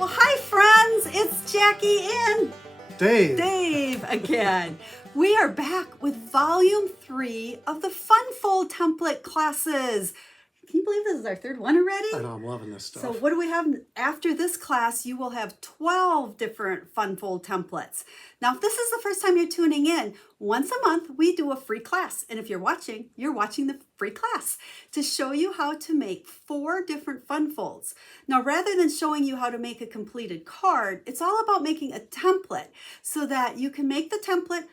Well, hi friends, it's Jackie and Dave again. We are back with volume 3 of the Funfold template classes. Can you believe this is our third one already? I know, I'm loving this stuff. So what do we have after this class? You will have 12 different Funfold templates. Now, if this is the first time you're tuning in, once a month we do a free class. And if you're watching the free class to show you how to make 4 different Funfolds. Now, rather than showing you how to make a completed card, it's all about making a template so that you can make the template,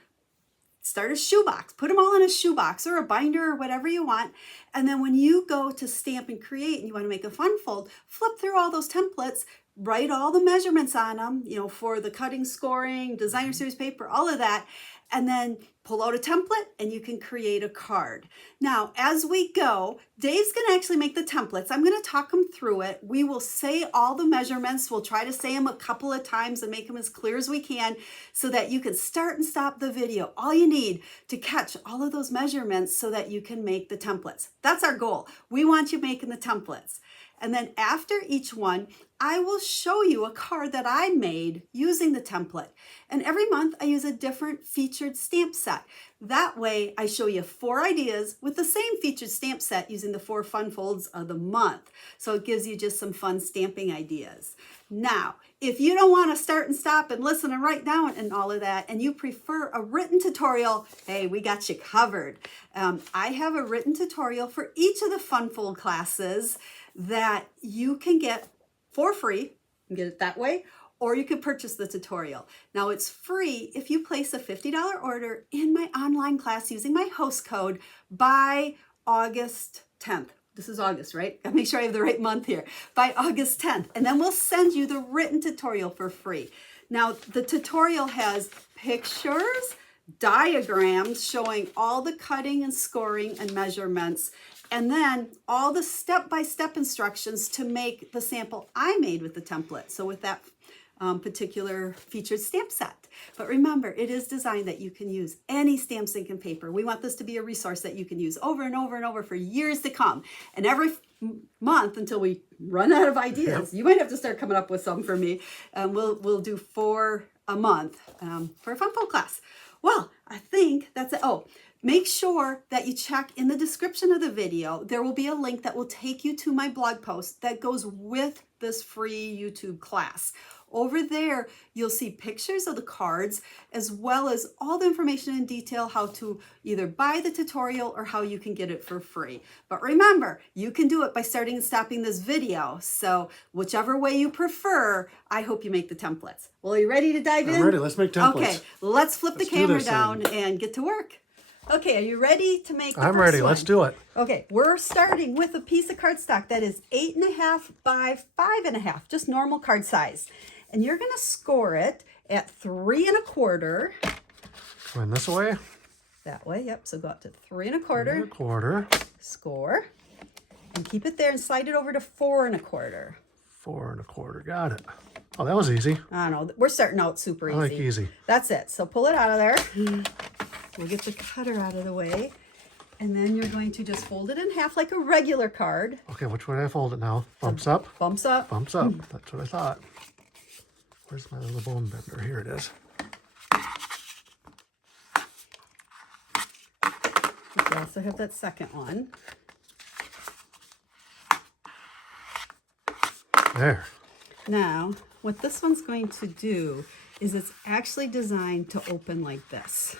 start a shoebox, put them all in a shoebox or a binder or whatever you want. And then when you go to stamp and create and you want to make a Funfold, flip through all those templates, write all the measurements on them, for the cutting, scoring, designer series paper, all of that, and then pull out a template and you can create a card. Now, as we go, Dave's going to actually make the templates. I'm going to talk him through it. We will say all the measurements. We'll try to say them a couple of times and make them as clear as we can so that you can start and stop the video. All you need to catch all of those measurements so that you can make the templates. That's our goal. We want you making the templates. And then after each one, I will show you a card that I made using the template. And every month I use a different featured stamp set. That way I show you 4 ideas with the same featured stamp set using the 4 Funfolds of the month. So it gives you just some fun stamping ideas. Now, if you don't want to start and stop and listen and write down and all of that, and you prefer a written tutorial, hey, we got you covered. I have a written tutorial for each of the Funfold classes that you can get for free, and get it that way, or you could purchase the tutorial. Now it's free if you place a $50 order in my online class using my host code by August 10th. This is August, right? Gotta make sure I have the right month here. By August 10th. And then we'll send you the written tutorial for free. Now the tutorial has pictures, diagrams showing all the cutting and scoring and measurements, and then all the step-by-step instructions to make the sample I made with the template. So with that particular featured stamp set. But remember, it is designed that you can use any stamp, ink, and paper. We want this to be a resource that you can use over and over and over for years to come. And every month until we run out of ideas, you might have to start coming up with some for me. We'll do 4 a month for a Funfold class. Well, I think that's it. Oh, make sure that you check in the description of the video. There will be a link that will take you to my blog post that goes with this free YouTube class. Over there, you'll see pictures of the cards as well as all the information in detail how to either buy the tutorial or how you can get it for free. But remember, you can do it by starting and stopping this video. So whichever way you prefer, I hope you make the templates. Well, are you ready to dive in? I'm ready. Let's make templates. Okay, let's flip the camera down and get to work. Okay, are you ready to make the I'm first ready. one? Let's do it. Okay, we're starting with a piece of cardstock that is 8.5 by 5.5, just normal card size. And you're going to score it at 3 1/4. Going this way. That way, yep. So go up to 3 1/4. 3 1/4. Score. And keep it there and slide it over to 4 1/4. 4 1/4. Got it. Oh, that was easy. I don't know. We're starting out super easy. I like easy. That's it. So pull it out of there. We'll get the cutter out of the way. And then you're going to just fold it in half like a regular card. Okay, which way do I fold it now? Bumps up? Bumps up. Bumps up. That's what I thought. Where's my little bone bender? Here it is. We also have that second one. There. Now, what this one's going to do is it's actually designed to open like this.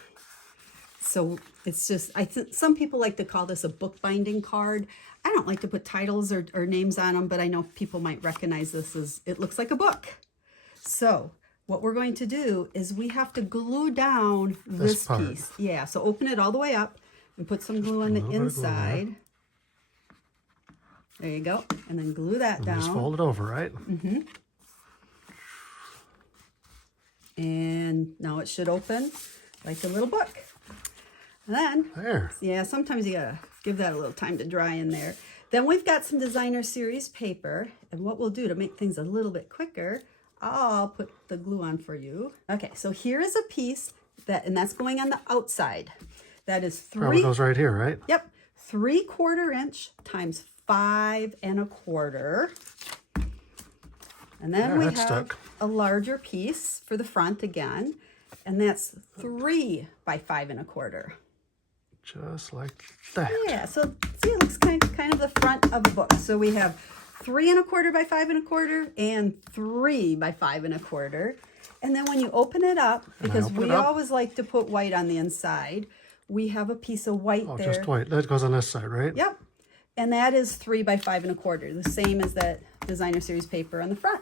So it's just, some people like to call this a bookbinding card. I don't like to put titles or names on them, but I know people might recognize this as, it looks like a book. So what we're going to do is we have to glue down this piece. Yeah, so open it all the way up and put some glue on the inside. There you go. And then glue that down. Just fold it over, right? Mm-hmm. And now it should open like a little book. And then, there. Yeah, sometimes you gotta give that a little time to dry in there. Then we've got some designer series paper. And what we'll do to make things a little bit quicker, I'll put the glue on for you. Okay, so here is a piece and that's going on the outside. That is 3. Probably goes right here, right? Yep, 3/4 inch times 5 1/4. And then Yeah, we that's have stuck. a larger piece for the front again, and that's 3 by 5 1/4. Just like that. Yeah, so see, it looks kind of the front of a book. So we have 3 1/4 by 5 1/4 and 3 by 5 1/4. And then when you open it up, because we always like to put white on the inside, we have a piece of white there. Just white. That goes on this side, right? Yep. And that is 3 by 5 1/4, the same as that designer series paper on the front.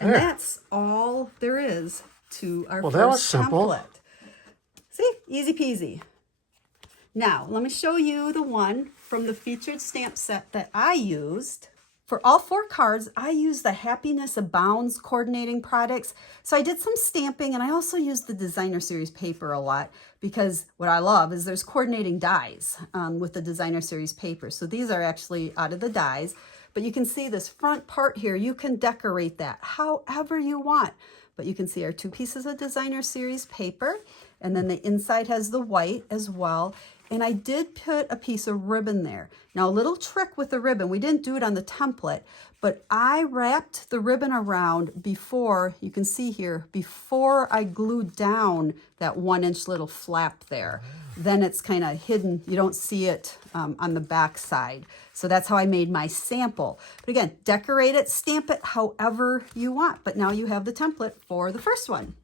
And that's all there is to our that was first simple. template. See, easy peasy. Now, let me show you the one from the featured stamp set that I used. For all 4 cards, I used the Happiness Abounds coordinating products. So I did some stamping, and I also used the designer series paper a lot, because what I love is there's coordinating dies with the designer series paper. So these are actually out of the dies, but you can see this front part here. You can decorate that however you want. But you can see our 2 pieces of designer series paper, and then the inside has the white as well. And I did put a piece of ribbon there. Now, a little trick with the ribbon, we didn't do it on the template, but I wrapped the ribbon around before, you can see here, before I glued down that 1-inch little flap there. Then it's kind of hidden. You don't see it on the back side. So that's how I made my sample. But again, decorate it, stamp it however you want. But now you have the template for the first one.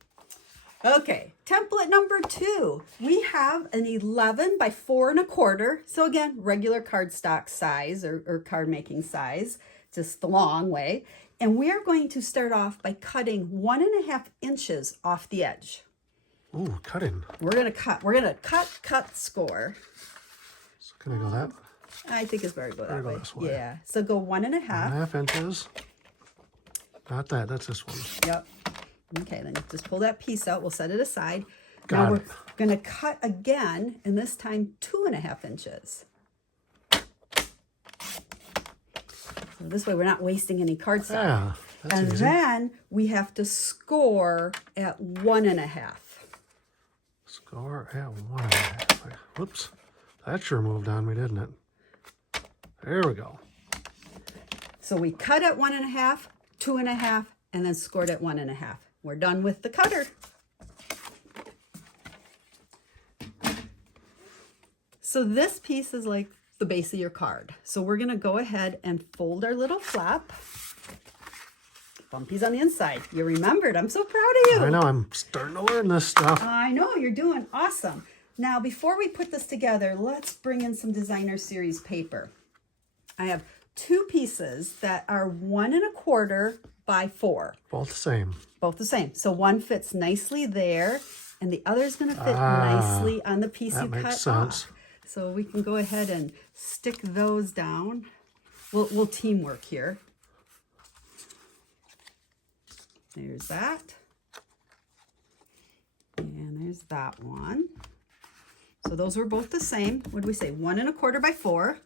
Okay, template number 2. We have an 11 by 4 1/4. So again, regular cardstock size or card making size, just the long way. And we are going to start off by cutting 1.5 inches off the edge. Ooh, cutting. We're gonna cut, score. So can I go that? I think it's better to go that way. This way. Yeah, so go 1.5. 1.5 inches. Not that, that's this one. Yep. Okay, then just pull that piece out. We'll set it aside. Got now it. we're going to cut again, and this time 2.5 inches. So this way we're not wasting any cardstock. Yeah, that's and easy. then we have to score at 1.5. Score at 1.5. Whoops. That sure moved on me, didn't it? There we go. So we cut at 1.5, 2.5, and then scored at 1.5. We're done with the cutter. So this piece is like the base of your card. So we're gonna go ahead and fold our little flap. Bumpy's on the inside. You remembered. I'm so proud of you. I know, I'm starting to learn this stuff. I know, you're doing awesome. Now, before we put this together, let's bring in some designer series paper. I have 2 pieces that are 1 1/4 by 4. Both the same. Both the same. So one fits nicely there, and the other is going to fit nicely on the piece you cut sense. off. So we can go ahead and stick those down. We'll teamwork here. There's that. And there's that one. So those were both the same. What did we say? 1 1/4 by 4.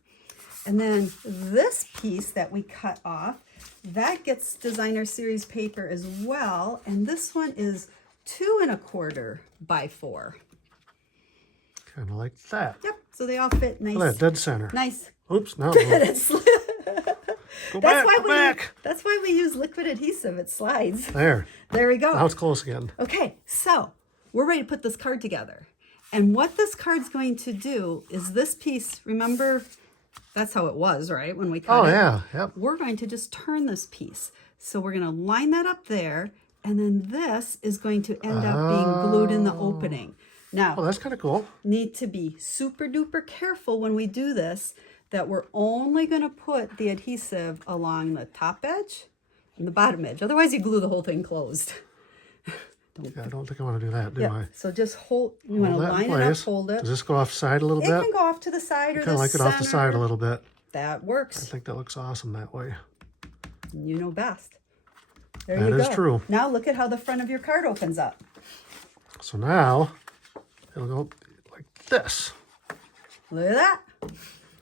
And then this piece that we cut off, that gets designer series paper as well. And this one is 2 1/4 by 4. Kind of like that. Yep. So they all fit nice. Look at that, dead center. Nice. Oops, no. It's Go back. That's why we use liquid adhesive. It slides. There. There we go. Now it's close again. Okay, so we're ready to put this card together. And what this card's going to do is this piece, remember, that's how it was, right? When we cut it. Yeah. Yep. We're going to just turn this piece. So we're going to line that up there. And then this is going to end up being glued in the opening. Now, Oh, that's kind of cool. need to be super duper careful when we do this that we're only going to put the adhesive along the top edge and the bottom edge. Otherwise, you glue the whole thing closed. Yeah, I don't think I want to do that, do Yeah, I? so just hold, you want to Hold that in line it up, place. hold it. Does this go off the side a little It bit? can go off to the side or the Kind of like it off the side a little bit. That I works. think that looks awesome that way. You know best. There That you go. is true. Now look at how the front of your card opens up. So now it'll go like this. Look at that.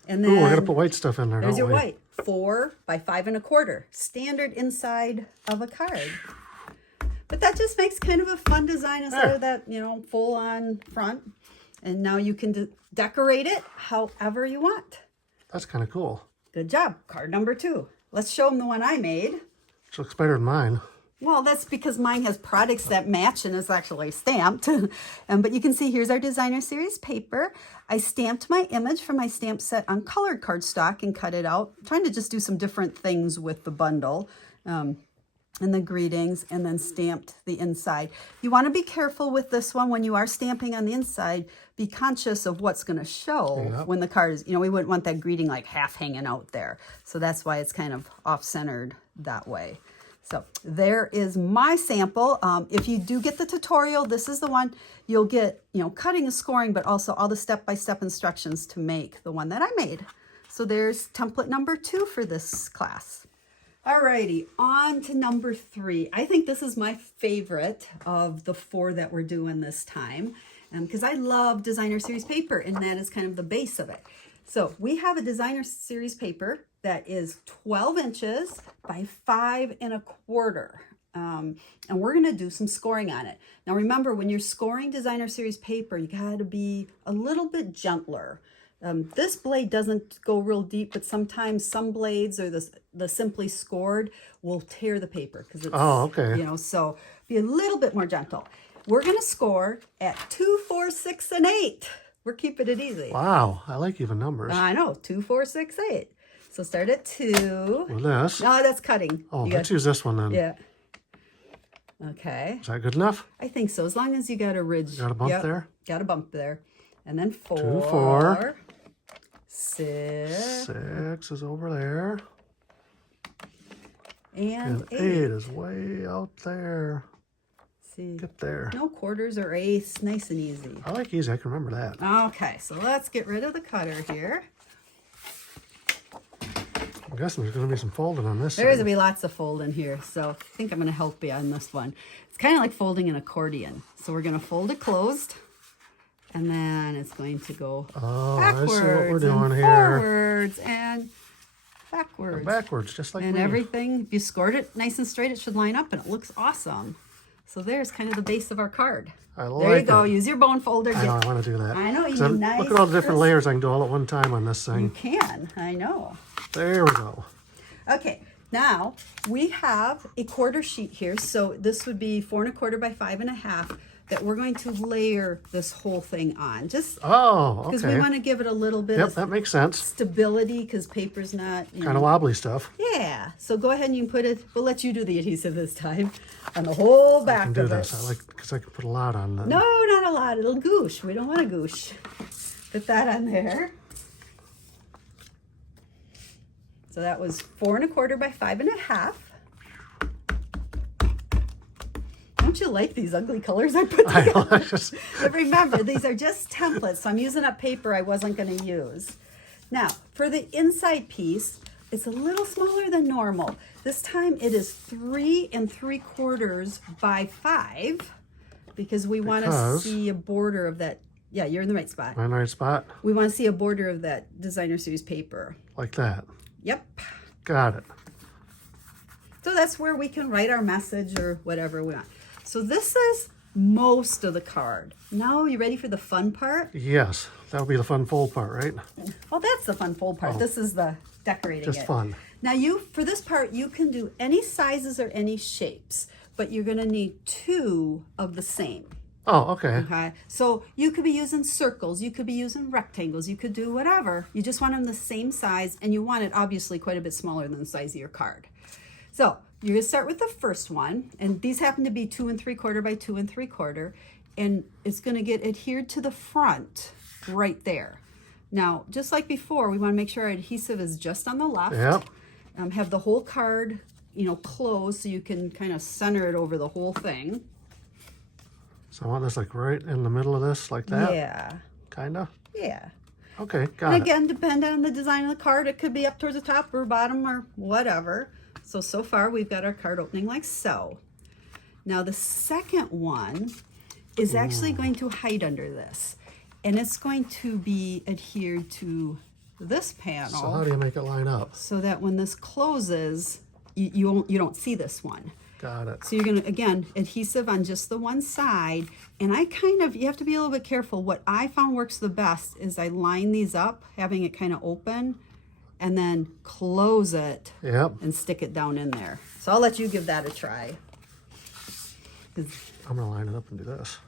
And then Ooh, we're gonna put white stuff in there, there's don't your we? white. 4 by 5 1/4. Standard inside of a card. But that just makes kind of a fun design instead of that, full on front. And now you can decorate it however you want. That's kind of cool. Good job. Card number 2. Let's show them the one I made. looks better than mine. Well, that's because mine has products that match and is actually stamped. But you can see here's our designer series paper. I stamped my image from my stamp set on colored cardstock and cut it out. I'm trying to just do some different things with the bundle and the greetings, and then stamped the inside. You want to be careful with this one when you are stamping on the inside. Be conscious of what's going to show when the card is, we wouldn't want that greeting like half hanging out there. So that's why it's kind of off-centered that way. So there is my sample. If you do get the tutorial, this is the one you'll get, cutting and scoring, but also all the step-by-step instructions to make the one that I made. So there's template number 2 for this class. Alrighty, on to number 3. I think this is my favorite of the 4 that we're doing this time, because I love designer series paper, and that is kind of the base of it. So we have a designer series paper that is 12 inches by 5 1/4. And we're going to do some scoring on it. Now remember, when you're scoring designer series paper, you got to be a little bit gentler. This blade doesn't go real deep, but sometimes some blades or the simply scored will tear the paper because it's, so be a little bit more gentle. We're going to score at 2, 4, 6, and 8. We're keeping it easy. Wow, I like even numbers. I know, 2, 4, 6, 8. So start at 2. With this? No, that's cutting. Oh, let's use this one then. Yeah. Okay. Is that good enough? I think so, as long as you got a ridge. Got a bump there? Got a bump there. And then 4. 2, 4. 6. 6 is over there. And 8 is way out there. See. Get there. No quarters or eighths. Nice and easy. I like easy. I can remember that. Okay, so let's get rid of the cutter here. I'm guessing there's going to be some folding on this There's going side. to be lots of folding here, so I think I'm going to help you on this one. It's kind of like folding an accordion. So we're going to fold it closed, and then it's going to go backwards I see what we're doing and here. forwards and backwards. And backwards, just like and me. everything. If you scored it nice and straight, it should line up, and it looks awesome. So there's kind of the base of our card. I like there you go. it. Use your bone folder. I know, I want to do that. I know, you 'Cause need nice, look at all the different crisp- layers I can do all at one time on this You thing. can. I know. There we go. Okay, now we have a quarter sheet here. So this would be 4 1/4 by 5 1/2 that we're going to layer this whole thing on. Just because we want to give it a little bit of that makes sense. stability, because paper's not Kind of wobbly stuff. Yeah, so go ahead and you can put it, we'll let you do the adhesive this time on the whole back I can do of this. it. I like because I can put a lot on that. No, not a lot. It'll goosh. We don't want to goosh. Put that on there. So that was 4 1/4 by 5 1/2. Don't you like these ugly colors I put I together? know, But remember, these are just templates, so I'm using up paper I wasn't going to use. Now, for the inside piece, it's a little smaller than normal. This time it is 3 3/4 by 5, because we want to see a border of that. Yeah, you're in the right spot. Am I in the right spot? We want to see a border of that designer series paper. Like that. Yep. Got it. So that's where we can write our message or whatever we want. So this is most of the card. Now, you ready for the fun part? Yes, that would be the fun fold part, right? Well, that's the fun fold part. Oh. This is the decorating Just it. fun. Now, for this part, you can do any sizes or any shapes, but you're going to need 2 of the same. Oh, okay. Okay, so you could be using circles, you could be using rectangles, you could do whatever. You just want them the same size, and you want it obviously quite a bit smaller than the size of your card. So you're going to start with the first one, and these happen to be 2 3/4 by 2 3/4, and it's going to get adhered to the front right there. Now, just like before, we want to make sure our adhesive is just on the left. Yep. Have the whole card, closed so you can kind of center it over the whole thing. So I want this like right in the middle of this, like that? Yeah. Kind of? Yeah. Okay, got And it. again, depending on the design of the card, it could be up towards the top or bottom or whatever. So far we've got our card opening like so. Now the second one is actually going to hide under this. And it's going to be adhered to this panel. So how do you make it line up? So that when this closes, you don't see this one. Got it. So you're going to, again, adhesive on just the one side. And you have to be a little bit careful. What I found works the best is I line these up, having it kind of open, and then close it Yep. and stick it down in there. So I'll let you give that a try. I'm gonna line it up and do this.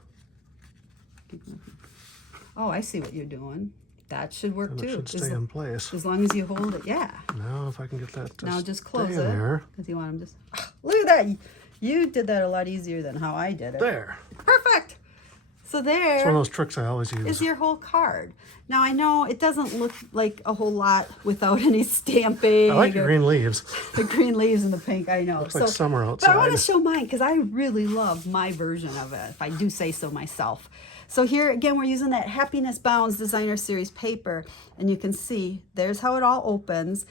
Oh, I see what you're doing. That should work And too. it should stay in place. As long as you hold it, yeah. Now if I can get that to Now just close stay it. there. Because you want them just... Look at that. You did that a lot easier than how I did it. There. Perfect. So there It's one of those tricks I always use. is your whole card. Now I know it doesn't look like a whole lot without any stamping. I like the green leaves. The green leaves and the pink, I know. Looks like summer outside. But I want to show mine because I really love my version of it, if I do say so myself. So here again, we're using that Happiness Abounds Designer Series paper, and you can see there's how it all opens.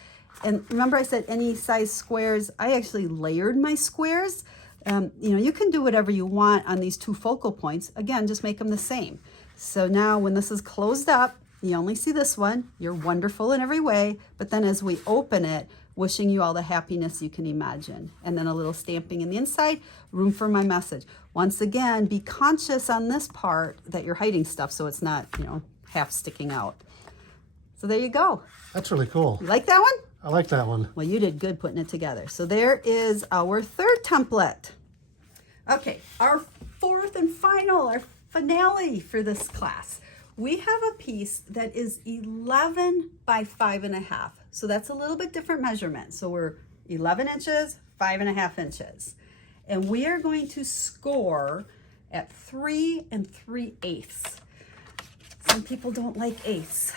And remember I said any size squares, I actually layered my squares. You know, you can do whatever you want on these 2 focal points. Again, just make them the same. So now when this is closed up, you only see this one. You're wonderful in every way. But then as we open it, wishing you all the happiness you can imagine. And then a little stamping in the inside, room for my message. Once again, be conscious on this part that you're hiding stuff so it's not, you know, half sticking out. So there you go. That's really cool. You like that one? I like that one. Well, you did good putting it together. So there is our 3rd template. Okay, our 4th and final, our finale for this class. We have a piece that is 11 by 5.5. So that's a little bit different measurement. So we're 11 inches, 5.5 inches. And we are going to score at 3 3/8. Some people don't like eighths.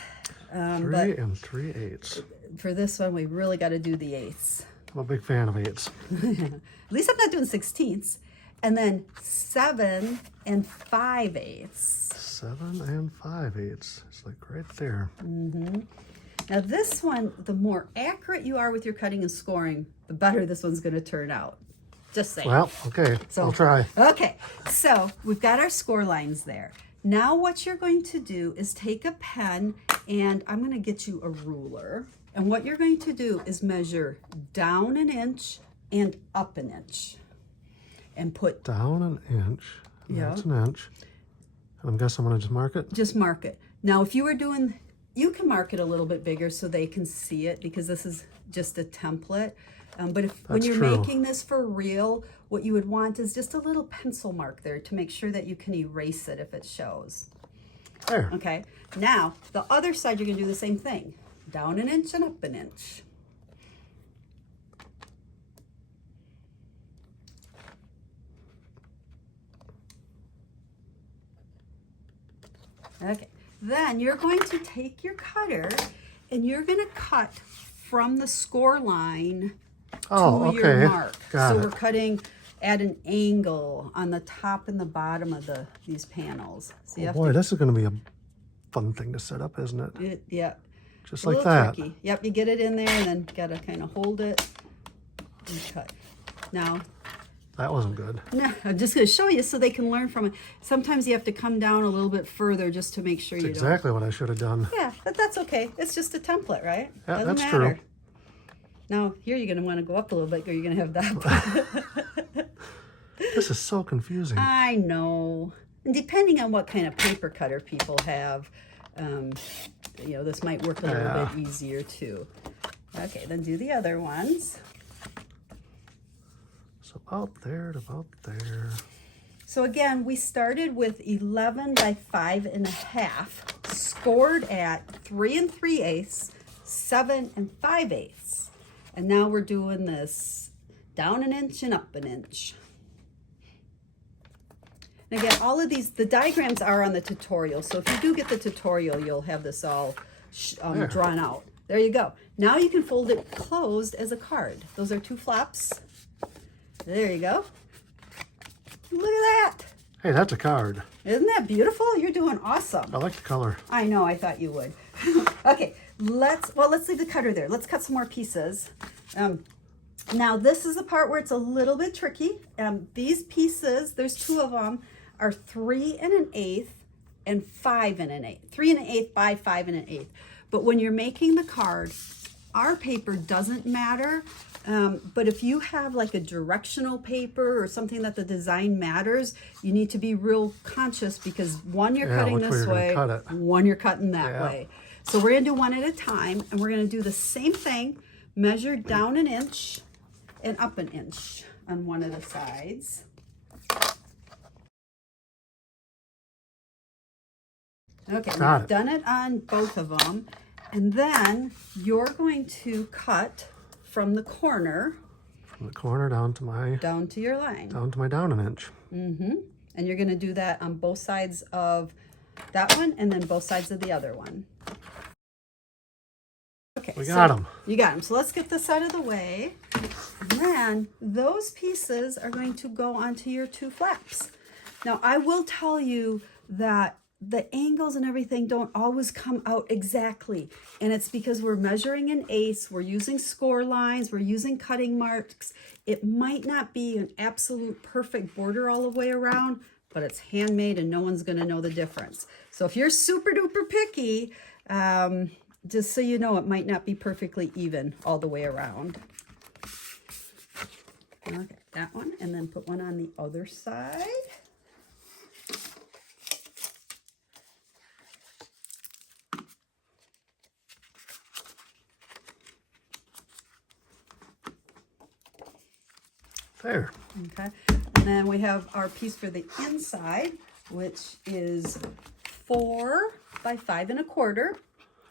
3 3/8. For this one, we really got to do the eighths. I'm a big fan of 8s. At least I'm not doing 16ths. And then 7 5/8. 7 5/8. It's like right there. Now this one, the more accurate you are with your cutting and scoring, the better this one's going to turn out. Just saying. Well, okay, So, I'll try. Okay, so we've got our score lines there. Now what you're going to do is take a pen, and I'm going to get you a ruler. And what you're going to do is measure down 1 inch and up 1 inch. And put... Down 1 inch. Yeah. That's 1 inch. And I'm guessing I'm going to just mark it? Just mark it. Now if you were doing... You can mark it a little bit bigger so they can see it because this is just a template. But when you're making this for real, what you would want is just a little pencil mark there to make sure that you can erase it if it shows. There. Okay, now the other side you're going to do the same thing. Down 1 inch and up 1 inch. Okay, then you're going to take your cutter and you're going to cut from the score line to your mark. Got so it. we're cutting at an angle on the top and the bottom of these panels. So you have Boy, this is going to be a fun thing to set up, isn't it? Yeah. Just A like little that. tricky. Yep, you get it in there and then got to kind of hold it and cut. Now, That wasn't good. no, I'm just going to show you so they can learn from it. Sometimes you have to come down a little bit further just to make sure That's you exactly what I should have done. don't. Yeah, but that's okay. It's just a template, right? Yeah, Doesn't that's matter. true. Now, here you're going to want to go up a little bit or you're going to have that. This is so confusing. I know. And depending on what kind of paper cutter people have, you know, this might work a little bit easier too. Okay, then do the other ones. So about there to about there. So again, we started with 11 by 5.5, scored at 3 3/8, 7 5/8. And now we're doing this down 1 inch and up 1 inch. And again, all of these, the diagrams are on the tutorial. So if you do get the tutorial, you'll have this all drawn out. There you go. Now you can fold it closed as a card. Those are 2 flops. There you go. Look at that. Hey, that's a card. Isn't that beautiful? You're doing awesome. I like the color. I know, I thought you would. Okay, let's leave the cutter there. Let's cut some more pieces. Now this is the part where it's a little bit tricky. These pieces, there's 2 of them, are 3 1/8 and 5 1/8. 3 1/8 by 5 1/8. But when you're making the card, our paper doesn't matter. But if you have like a directional paper or something that the design matters, you need to be real conscious because one you're cutting this way, one you're cutting that way. So we're gonna do one at a time and we're gonna do the same thing, measure down 1 inch and up 1 inch on one of the sides. Okay, we've done it on both of them. And then you're going to cut from the corner. From the corner down to your line. Down to my down 1 inch. Mm-hmm. And you're going to do that on both sides of that one and then both sides of the other one. Okay, we got them. You got them. So let's get this out of the way. And then those pieces are going to go onto your 2 flaps. Now, I will tell you that the angles and everything don't always come out exactly. And it's because we're measuring an ace, we're using score lines, we're using cutting marks. It might not be an absolute perfect border all the way around, but it's handmade and no one's going to know the difference. So if you're super duper picky, just so you know, it might not be perfectly even all the way around. Okay, that one, and then put one on the other side. There. Okay, and then we have our piece for the inside, which is 4 by 5 1/4.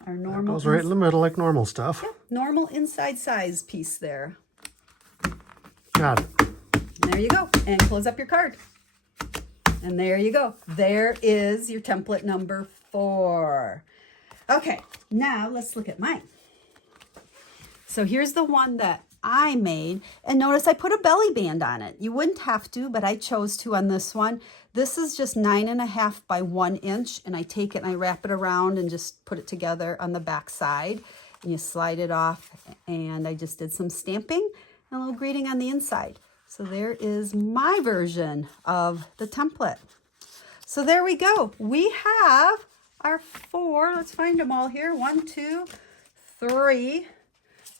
Our normal. That goes right in the middle like normal stuff. Yeah, normal inside size piece there. Got it. There you go, and close up your card. And there you go. There is your template number 4. Okay, now let's look at mine. So here's the one that I made, and notice I put a belly band on it. You wouldn't have to, but I chose to on this one. This is just 9.5 by 1 inch, and I take it and I wrap it around and just put it together on the back side, and you slide it off, and I just did some stamping and a little greeting on the inside. So there is my version of the template. So there we go. We have our 4. Let's find them all here. 1, 2, 3,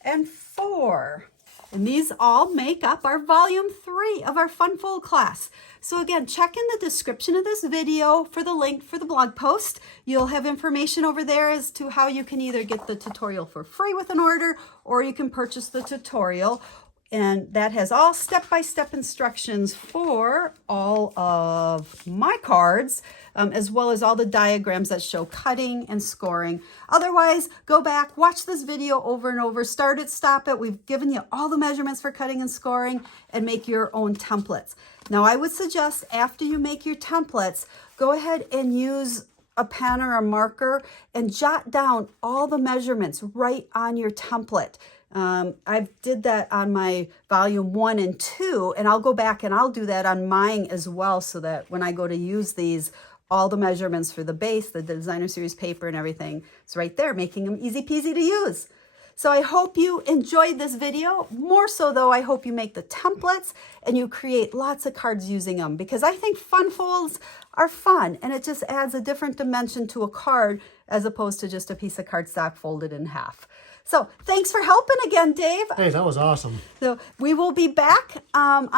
and 4. And these all make up our volume 3 of our Fun Fold class. So again, check in the description of this video for the link for the blog post. You'll have information over there as to how you can either get the tutorial for free with an order, or you can purchase the tutorial. And that has all step-by-step instructions for all of my cards, as well as all the diagrams that show cutting and scoring. Otherwise, go back, watch this video over and over, start it, stop it. We've given you all the measurements for cutting and scoring, and make your own templates. Now, I would suggest after you make your templates, go ahead and use a pen or a marker and jot down all the measurements right on your template. I did that on my volume 1 and 2, and I'll go back and I'll do that on mine as well, so that when I go to use these, all the measurements for the base, the designer series paper and everything is right there, making them easy peasy to use. So I hope you enjoyed this video. More so though, I hope you make the templates and you create lots of cards using them, because I think fun folds are fun, and it just adds a different dimension to a card as opposed to just a piece of cardstock folded in half. So thanks for helping again, Dave. Hey, that was awesome. So we will be back on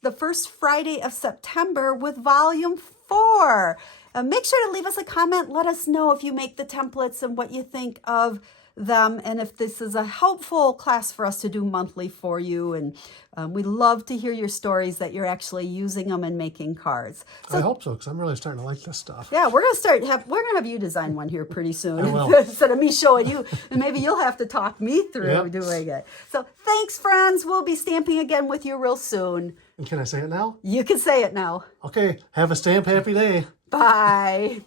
the first Friday of September with volume 4. Make sure to leave us a comment. Let us know if you make the templates and what you think of them, and if this is a helpful class for us to do monthly for you. And we love to hear your stories that you're actually using them and making cards. So, I hope so, because I'm really starting to like this stuff. yeah, we're gonna have you design one here pretty soon. I will. Instead of me showing you, and maybe you'll have to talk me through doing it. So thanks, friends. We'll be stamping again with you real soon. And can I say it now? You can say it now. Okay, have a stamp happy day. Bye.